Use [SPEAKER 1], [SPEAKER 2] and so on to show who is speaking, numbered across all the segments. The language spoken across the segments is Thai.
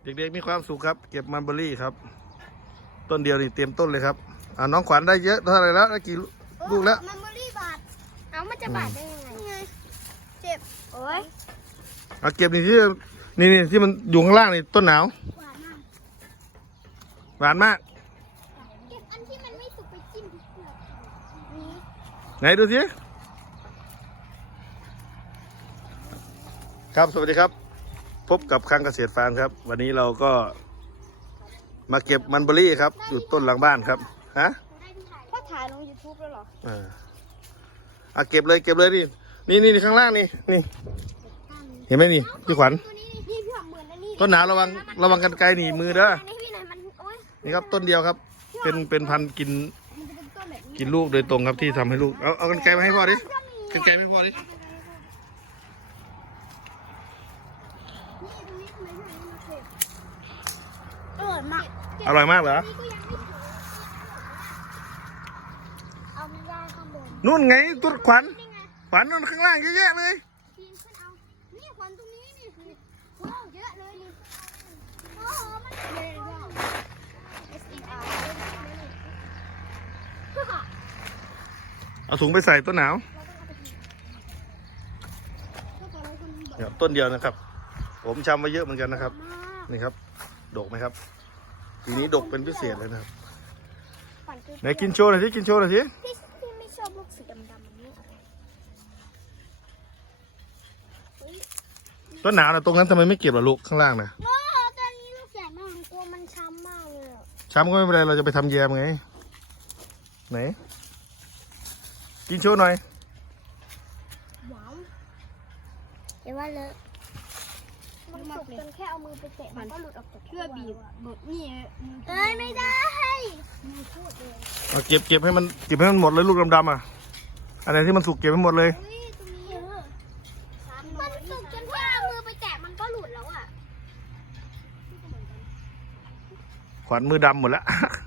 [SPEAKER 1] เด็กๆมีความสุขครับเก็บมันเบอร์รี่ครับต้นเดียวนี่เตรียมต้นเลยครับน้องขวัญได้เยอะเท่าไหร่แล้วได้กี่ลูกแล้ว
[SPEAKER 2] มันเบอร์รี่บาดมันจะบาดได้ยังไงเจ็บโอ้ย
[SPEAKER 1] เก็บนี่ที่ที่มันอยู่ข้างล่างนี่ต้นหนาวหวานมาก
[SPEAKER 2] เก็บอันที่มันไม่สุกไปจิ้มเปลือก
[SPEAKER 1] ไหนดูสิครับสวัสดีครับพบกับคลังเกษตรฟาร์มครับวันนี้เราก็มาเก็บมันเบอร์รี่ครับอยู่ต้นหลังบ้านครับฮะ
[SPEAKER 2] พ่อถ่ายลง YouTube แล้วหรอ
[SPEAKER 1] เก็บเลยนี่ข้างล่างนี่เห็นไหมนี่พี่ขวัญต้นหนาวระวังกันไกลหนีมือเด้อนี่ครับต้นเดียวครับเป็นพันธุ์กินลูกโดยตรงครับที่ทำให้ลูกเอากันไกลมาให้พ่อดิกันไกลให้พ่อดิอร่อยมากเหรอนู่นไงต้นขวัญนู่นข้างล่างเยอะแยะเลย
[SPEAKER 2] นี่ขวัญตรงนี้นี่ว้าวเยอะเลยนี่โอ้โหมันเยอะ
[SPEAKER 1] เอาถุงไปใส่ต้นหนาวต้นเดียวนะครับผมชำไว้เยอะเหมือนกันนะครับนี่ครับดกไหมครับทีนี้ดกเป็นพิเศษเลยนะครับไหนกินโชว์หน่อยสิกินโชว์หน่อยสิ
[SPEAKER 2] พี่ไม่ชอบลูกสีดำๆแบบนี้
[SPEAKER 1] ต้นหนาวนะตรงนั้นทำไมไม่เก็บล่ะลูกข้างล่างนะ
[SPEAKER 2] โอ้ตอนนี้ลูกใหญ่มากกลัวมันช้ำมากเลย
[SPEAKER 1] ช้ำก็ไม่เป็นไรเราจะไปทำแยมไงไหนกินโชว์หน่อย
[SPEAKER 2] ว้าวเดี๋ยวว่าเลอะมันสุกจนแค่เอามือไปเตะมันก็หลุดออกจากเชือกบีบนี่ไม่ได้มือพูดเลย
[SPEAKER 1] เก็บให้มันหมดเลยลูกดำๆอะไรที่มันสุกเก็บให้หมดเลย
[SPEAKER 2] มันสุกจนแค่เอามือไปแตะมันก็หลุดแล้ว
[SPEAKER 1] ขวัญมือดำหมดแล้ว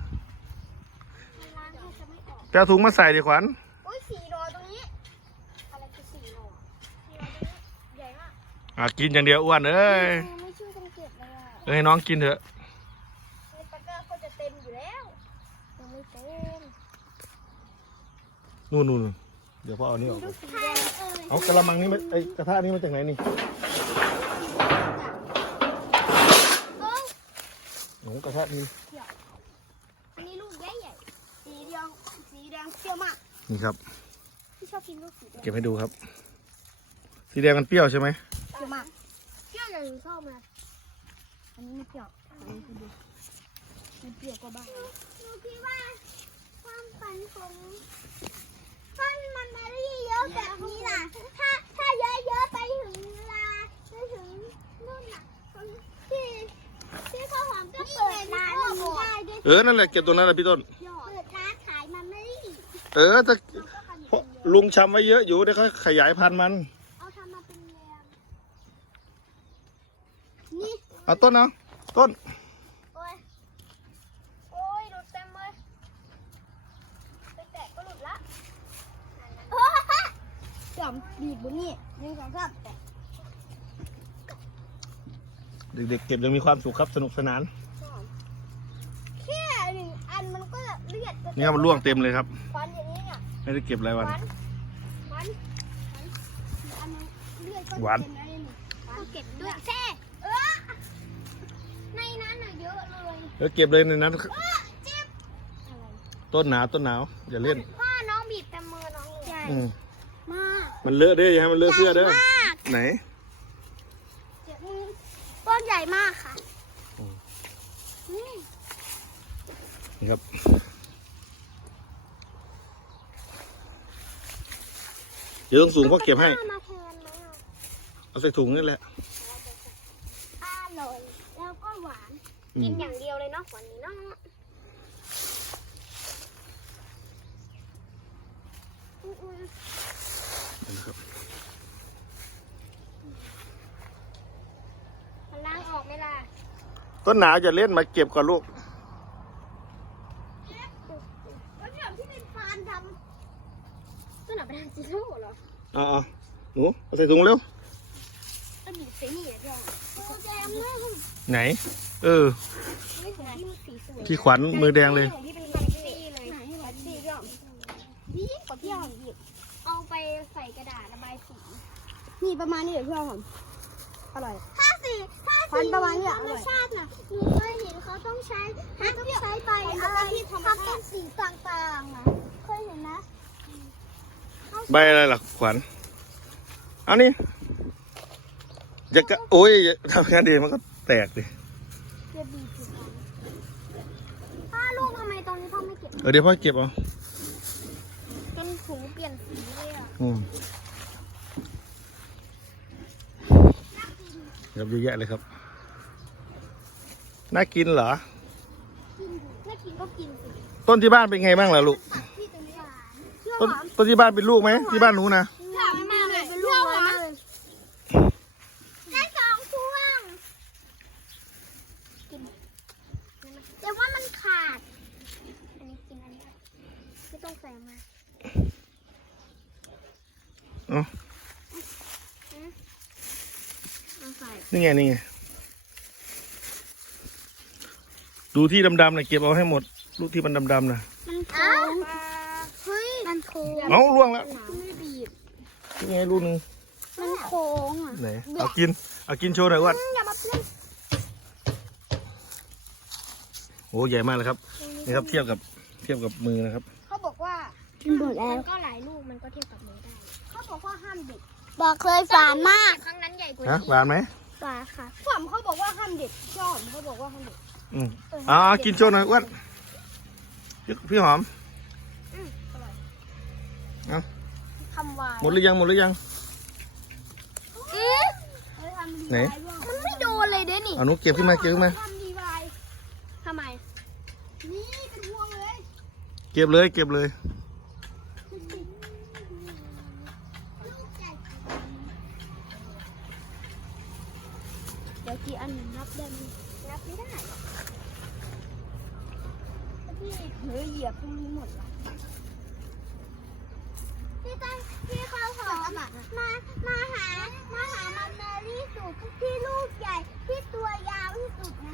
[SPEAKER 1] จะถุงมาใส่ดิขวัญ
[SPEAKER 2] โอ้ย4 โลตรงนี้อะไรคือ4 โลใหญ่มาก
[SPEAKER 1] กินอย่างเดียวอ้วนเอ้ย
[SPEAKER 2] ไม่ช่วยกันเก็บเลย
[SPEAKER 1] ให้น้องกินเถอะ
[SPEAKER 2] ในตะกร้าก็จะเต็มอยู่แล้วยังไม่เต็ม
[SPEAKER 1] นู่นเดี๋ยวพ่อเอานี่ออกเอากระมังนี้ไอกระทะนี้มาจากไหนนี่โอ้กระทะนี้
[SPEAKER 2] อันนี้ลูกใหญ่ๆสีแดงเปรี้ยวมาก
[SPEAKER 1] นี่ครับ
[SPEAKER 2] พี่ชอบกินลูกสีแดง
[SPEAKER 1] เก็บให้ดูครับสีแดงมันเปรี้ยวใช่ไหม
[SPEAKER 2] เปรี้ยวมากเปรี้ยวอย่างชอบเลยอันนี้ไม่เปรี้ยวอันนี้คือดูมันเปรี้ยวก็บ้างหนูคิดว่าความฝันของต้นมันเบอร์รี่เยอะแบบนี้ล่ะถ้าเยอะไปถึงเวลาจะถึงนู่นน่ะที่ข้าวหอมก็เปิดร้านได้ด้วย
[SPEAKER 1] นั่นแหละเก็บตรงนั้นแหละพี่ต้น
[SPEAKER 2] เปิดร้านขายมันไม่
[SPEAKER 1] ถ้าลุงชำไว้เยอะอยู่เดี๋ยวเขาขยายพันธุ์มัน
[SPEAKER 2] เอาทำมาเป็นแยมนี่
[SPEAKER 1] เอาต้นต้น
[SPEAKER 2] โอ้ยหลุดเต็มเลยไปแตะก็หลุดละจอมบีบบนนี่1 2 3แตะ
[SPEAKER 1] เด็กๆเก็บยังมีความสุขครับสนุกสนาน
[SPEAKER 2] แค่1 อันมันก็เลือด
[SPEAKER 1] นี่มันร่วงเต็มเลยครับ
[SPEAKER 2] ฟันอย่างนี้อ่ะ
[SPEAKER 1] ไม่ได้เก็บรายวันหวาน
[SPEAKER 2] ก็เก็บด้วยแค่ในนั้นเยอะเลย
[SPEAKER 1] เก็บเลยในนั้นต้นหนาวอย่าเล่น
[SPEAKER 2] พ่อน้องบีบแต่มือน้องใหญ่มาก
[SPEAKER 1] มันเลอะเด้ออย่าให้มันเลอะเสื้อเด้อไหน
[SPEAKER 2] ต้นใหญ่มากค่ะ
[SPEAKER 1] นี่ครับเดี๋ยวต้องสูงก็เก็บให้เอาใส่ถุงนี่แหละ
[SPEAKER 2] อร่อยแล้วก็หวานกินอย่างเดียวเลยเนาะหวานนี้เนาะมันล้างออกไหมล่ะ
[SPEAKER 1] ต้นหนาวจะเล่นมาเก็บก่อนลูก
[SPEAKER 2] ต้นหนาวที่เป็นฟานดำต้นหนาวเป็นจีโร่เหรอ
[SPEAKER 1] หนูเอาใส่ถุงเร็ว
[SPEAKER 2] ต้นหนาวสีนี่แดง
[SPEAKER 1] ไหน
[SPEAKER 2] นี่ของพี่มันสีสวย
[SPEAKER 1] พี่ขวัญมือแดงเลย
[SPEAKER 2] ของพี่เป็นแท็กซี่เลยแท็กซี่พี่หอมนี่กว่าพี่หอมหยิบเอาไปใส่กระดาษระบายสีนี่ประมาณนี้เดี๋ยวพี่หอมอร่อยถ้าสีประมาณนี้ธรรมชาติน่ะหนูเคยเห็นเขาต้องใช้ใบอะไรทำเป็นสีต่างๆนะเคยเห็นนะ
[SPEAKER 1] ใบอะไรล่ะขวัญเอานี่อย่ากะโอ้ยทำงานดีมันก็แตกดิ
[SPEAKER 2] จะบีบอยู่ป้าลูกทำไมตรงนี้พ่อไม่เก็บ
[SPEAKER 1] เดี๋ยวพ่อเก็บเอา
[SPEAKER 2] เป็นถุงเปลี่ยนสีเลยอ่ะ
[SPEAKER 1] ครับเยอะแยะเลยครับน่ากินเหรอ
[SPEAKER 2] กินไม่กินก็กินสิ
[SPEAKER 1] ต้นที่บ้านเป็นไงบ้างล่ะลูก
[SPEAKER 2] ตัดที่ตรงนี้หวาน
[SPEAKER 1] ต้นที่บ้านเป็นลูกไหมที่บ้านหนูนะ
[SPEAKER 2] หวานมากเลยเป็นลูกเลยมากเลยได้2 พวงกินแต่ว่ามันขาดอันนี้กินอันนี้ไม่ต้องใส่มา
[SPEAKER 1] อ๋อ
[SPEAKER 2] เอาใส่
[SPEAKER 1] นี่ไงนี่ไงดูที่ดำๆนะเก็บเอาให้หมดลูกที่มันดำๆนะ
[SPEAKER 2] มันโค้งเฮ้ยมันโค้ง
[SPEAKER 1] เอาล่วงแล้ว
[SPEAKER 2] ไม่บีบ
[SPEAKER 1] นี่ไงลูกนึง
[SPEAKER 2] มันโค้งอ่ะ
[SPEAKER 1] ไหนเอากินโชว์หน่อยอ้วัน
[SPEAKER 2] อย่ามาเพื่อน
[SPEAKER 1] โอ้ใหญ่มากเลยครับนี่ครับเทียบกับมือนะครับ
[SPEAKER 2] เขาบอกว่า
[SPEAKER 3] กินหมดแล้ว
[SPEAKER 2] มันก็หลายลูกมันก็เทียบกับมือได้เขาบอกว่าห้ามเด็ด
[SPEAKER 3] บอกเลยฝานมาก
[SPEAKER 2] ครั้งนั้นใหญ่กว่า
[SPEAKER 1] ฮะ
[SPEAKER 2] นี้
[SPEAKER 1] หวานไหม
[SPEAKER 2] กว่าค่ะพี่หอมเขาบอกว่าห้ามเด็ดพี่หอมเขาบอกว่าห้ามเด็ด
[SPEAKER 1] กินโชว์หน่อยอ้วันพี่หอม
[SPEAKER 2] อร่อย
[SPEAKER 1] เอา
[SPEAKER 2] ทำวาย
[SPEAKER 1] หมดหรือยังไหน
[SPEAKER 2] มันไม่โดนเลยเด้นี่
[SPEAKER 1] เอาหนูเก็บขึ้นมา
[SPEAKER 2] ทำดีวายทำไมนี่เป็นพวงเลย
[SPEAKER 1] เก็บเลย
[SPEAKER 2] เดี๋ยวกี่อันนับได้ไหมนับไม่ได้พี่เผลอเหยียบตรงนี้หมดละพี่เขาขอมาหามันเนอรี่สุดที่ลูกใหญ่ที่ตัวยาวที่สุดไหม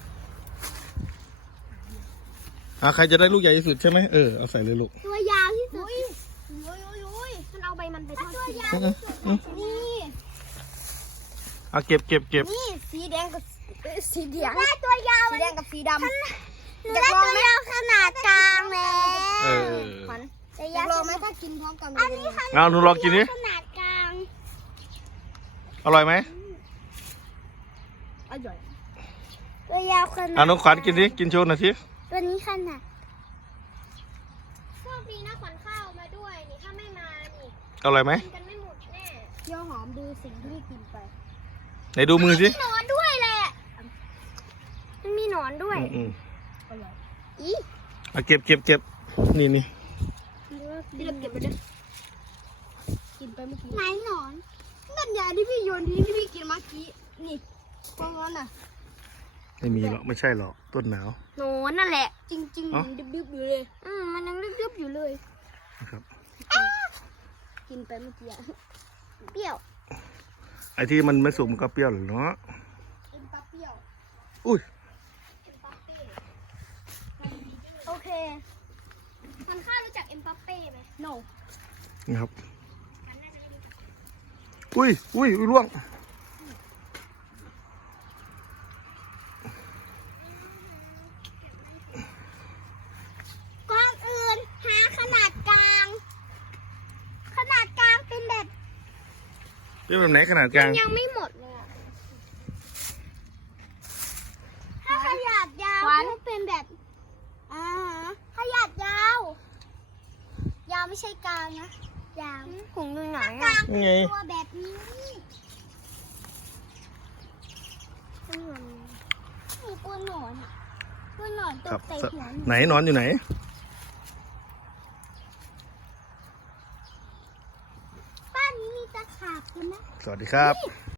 [SPEAKER 1] ใครจะได้ลูกใหญ่ที่สุดใช่ไหมเอาใส่เลยลูก
[SPEAKER 2] ตัวยาวที่สุดมันเอาใบมันไปทอดตัวยาวที่สุดนี่
[SPEAKER 1] เอาเก็บ
[SPEAKER 2] นี่สีแดงกับสีเหลืองได้ตัวยาวสีแดงกับสีดำหนูได้ตัวยาวขนาดกลางแล้วอยากลองไหมถ้ากินพร้อมกันอันนี้
[SPEAKER 1] เอาหนูลองกินดิ
[SPEAKER 2] ขนาดกลาง
[SPEAKER 1] อร่อยไหม
[SPEAKER 2] อร่อยตัวยาวขนาด
[SPEAKER 1] เอาน้องขวัญกินดิกินโชว์หน่อยสิ
[SPEAKER 2] ตัวนี้ขนาดโชคดีนะขวัญข้าวมาด้วยนี่ถ้าไม่มานี่
[SPEAKER 1] อร่อยไหม
[SPEAKER 2] กินกันไม่หมดแน่เดี๋ยวหอมดูสิ่งที่กินไป
[SPEAKER 1] ไหนดูมือสิ
[SPEAKER 2] มีหนอนด้วยแหละมันมีหนอนด้วย
[SPEAKER 1] อร่อย
[SPEAKER 2] อี
[SPEAKER 1] เอาเก็บนี่
[SPEAKER 2] ที่เราเก็บไปด้วยกินไปเมื่อกี้ไหนหนอนนั่นยาที่พี่โยนที่พี่กินเมื่อกี้นี่พวกนั้นน่ะ
[SPEAKER 1] ไม่มีหรอกไม่ใช่หรอกต้นหนาว
[SPEAKER 2] หนอนนั่นแหละจริงๆ
[SPEAKER 1] อ๋อ
[SPEAKER 2] มันดึบๆอยู่เลยมันยังดึบๆอยู่เลย
[SPEAKER 1] นะครับ
[SPEAKER 2] กินไปเมื่อกี้เปรี้ยว
[SPEAKER 1] ไอ้ที่มันไม่สุกมันก็เปรี้ยวเหรอเนาะ
[SPEAKER 2] เอ็มปลาเปรี้ยว
[SPEAKER 1] อุ้ย
[SPEAKER 2] เอ็มปาเป้โอเคมันข้ารู้จักเอ็มปาเป้ไหม no
[SPEAKER 1] นี่ครับอุ้ยร่วง
[SPEAKER 2] ก่อนอื่นหาขนาดกลาง ขนาดกลางเป็นแบบ
[SPEAKER 1] เป็นแบบไหนขนาดกลาง
[SPEAKER 2] ยังไม่หมดเลยอะถ้าขนาดยาวก็เป็นแบบขนาดยาว ยาวไม่ใช่กลางนะ ยาวของดูหน่อยกลาง
[SPEAKER 1] นี่ไง
[SPEAKER 2] ตัวแบบนี้มีตัวหนอนอะตัวหนอนต
[SPEAKER 1] ครั
[SPEAKER 2] ก
[SPEAKER 1] บ
[SPEAKER 2] ใส่หัว
[SPEAKER 1] ไหนหนอนอยู่ไหน
[SPEAKER 2] บ้านนี้มีตะขาบใช่ไหม
[SPEAKER 1] สวัสดีครับ
[SPEAKER 2] นี่